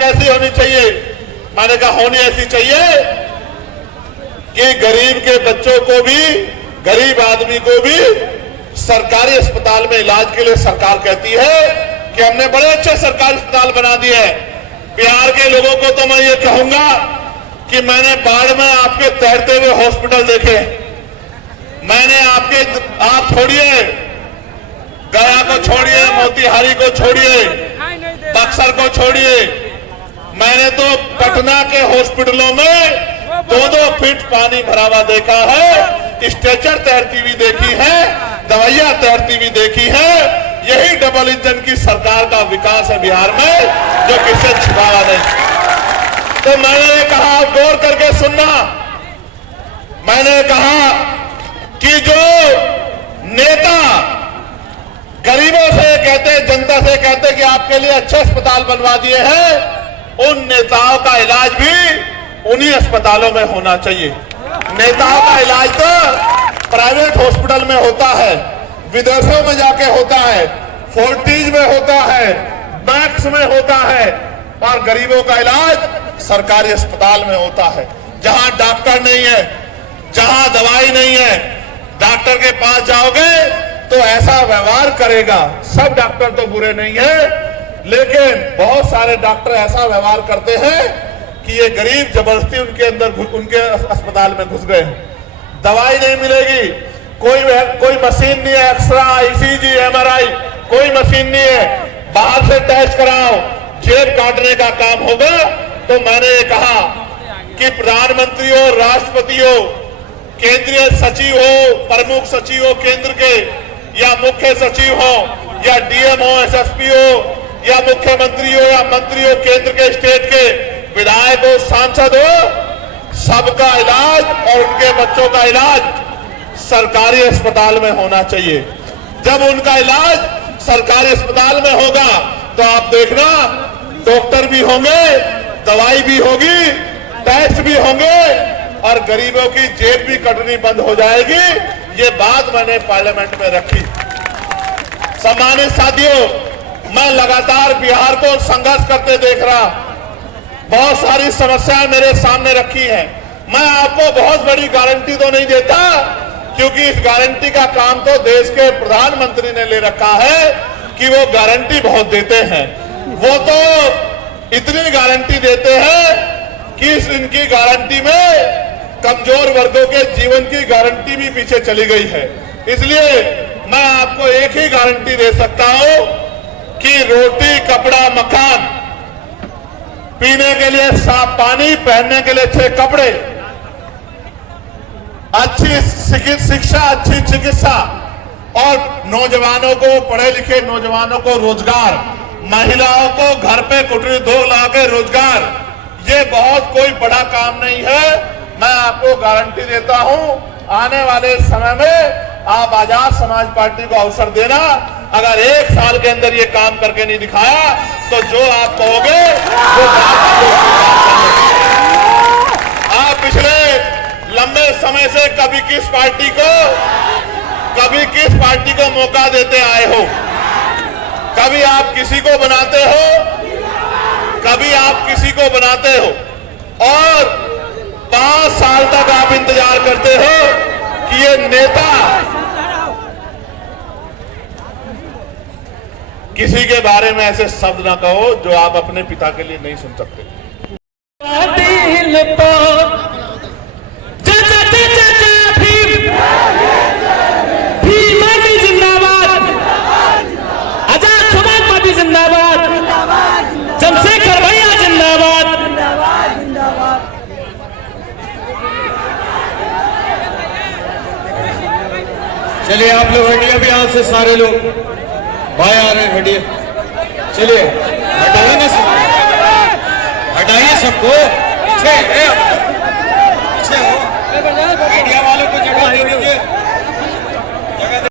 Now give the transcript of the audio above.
कैसी होनी चाहिए? मैंने कहा होनी ऐसी चाहिए कि गरीब के बच्चों को भी, गरीब आदमी को भी सरकारी अस्पताल में इलाज के लिए सरकार कहती है कि हमने बड़े अच्छे सरकारी अस्पताल बना दिए हैं। बिहार के लोगों को तो मैं ये कहूंगा कि मैंने बाढ़ में आपके तैरते हुए हॉस्पिटल देखे, मैंने आप छोड़िए, गया को छोड़िए, मोतिहारी को छोड़िए, बक्सर को छोड़िए, मैंने तो पटना के हॉस्पिटलों में 2-2 फीट पानी भरा हुआ देखा है, स्ट्रेचर तैरती हुई देखी है, दवाइयां तैरती हुई देखी है। यही डबल इंजन की सरकार का विकास है बिहार में, जो किसी छिपाया नहीं। तो मैंने कहा, गौर करके सुनना, मैंने कहा कि जो नेता गरीबों से कहते, जनता से कहते कि आपके लिए अच्छे अस्पताल बनवा दिए हैं, उन नेताओं का इलाज भी उन्हीं अस्पतालों में होना चाहिए। नेताओं का इलाज तो प्राइवेट हॉस्पिटल में होता है, विदेशों में जाके होता है, फोर्टिज में होता है, मैक्स में होता है, और गरीबों का इलाज सरकारी अस्पताल में होता है, जहां डॉक्टर नहीं है, जहां दवाई नहीं है। डॉक्टर के पास जाओगे तो ऐसा व्यवहार करेगा। सब डॉक्टर तो बुरे नहीं है, लेकिन बहुत सारे डॉक्टर ऐसा व्यवहार करते हैं कि ये गरीब जबरदस्ती उनके अस्पताल में घुस गए। दवाई नहीं मिलेगी, कोई मशीन नहीं है, एक्सरा, ईसीजी, एमआरआई, कोई मशीन नहीं है, बाहर से टेस्ट कराओ, जेब काटने का काम होगा। तो मैंने ये कहा कि प्रधानमंत्री हो, राष्ट्रपति हो, केंद्रीय सचिव हो, प्रमुख सचिव हो केंद्र के, या मुख्य सचिव हो, या डीएम हो, एसएसपी हो, या मुख्यमंत्री हो, या मंत्री हो केंद्र के, स्टेट के, विधायक हो, सांसद हो, सबका इलाज और उनके बच्चों का इलाज सरकारी अस्पताल में होना चाहिए। जब उनका इलाज सरकारी अस्पताल में होगा तो आप देखना, डॉक्टर भी होंगे, दवाई भी होगी, टेस्ट भी होंगे, और गरीबों की जेब भी कटनी बंद हो जाएगी। ये बात मैंने पार्लियामेंट में रखी। सम्मानित साथियों, मैं लगातार बिहार को संघर्ष करते देख रहा, बहुत सारी समस्याएं मेरे सामने रखी हैं। मैं आपको बहुत बड़ी गारंटी तो नहीं देता, क्योंकि इस गारंटी का काम तो देश के प्रधानमंत्री ने ले रखा है कि वो गारंटी बहुत देते हैं। वो तो इतनी गारंटी देते हैं कि इनकी गारंटी में कमजोर वर्गों के जीवन की गारंटी भी पीछे चली गई है। इसलिए मैं आपको एक ही गारंटी दे सकता हूं कि रोटी, कपड़ा, मकान, पीने के लिए साफ पानी, पहनने के लिए अच्छे कपड़े, अच्छी शिक्षा, अच्छी चिकित्सा, और नौजवानों को, पढ़े लिखे नौजवानों को रोजगार, महिलाओं को घर पे कुटीर उद्योग ला के रोजगार, ये बहुत कोई बड़ा काम नहीं है। मैं आपको गारंटी देता हूं, आने वाले समय में आप आजाद समाज पार्टी को अवसर देना। अगर 1 साल के अंदर ये काम करके नहीं दिखाया तो जो आप कहोगे वो आप पिछले लंबे समय से कभी किस पार्टी को मौका देते आए हो? कभी आप किसी को बनाते हो, कभी आप किसी को बनाते हो, और 5 साल तक आप इंतजार करते हो कि ये नेता किसी के बारे में ऐसे शब्द ना कहो जो आप अपने पिता के लिए नहीं सुन सकते। चंद्रशेखर भैया जिंदाबाद। चलिए आप लोग हटिए, अभी यहाँ से सारे लोग भाई आ रहे हैं, हटिए, चलिए हटाइए ना सब, हटाइए सबको, पीछे हो।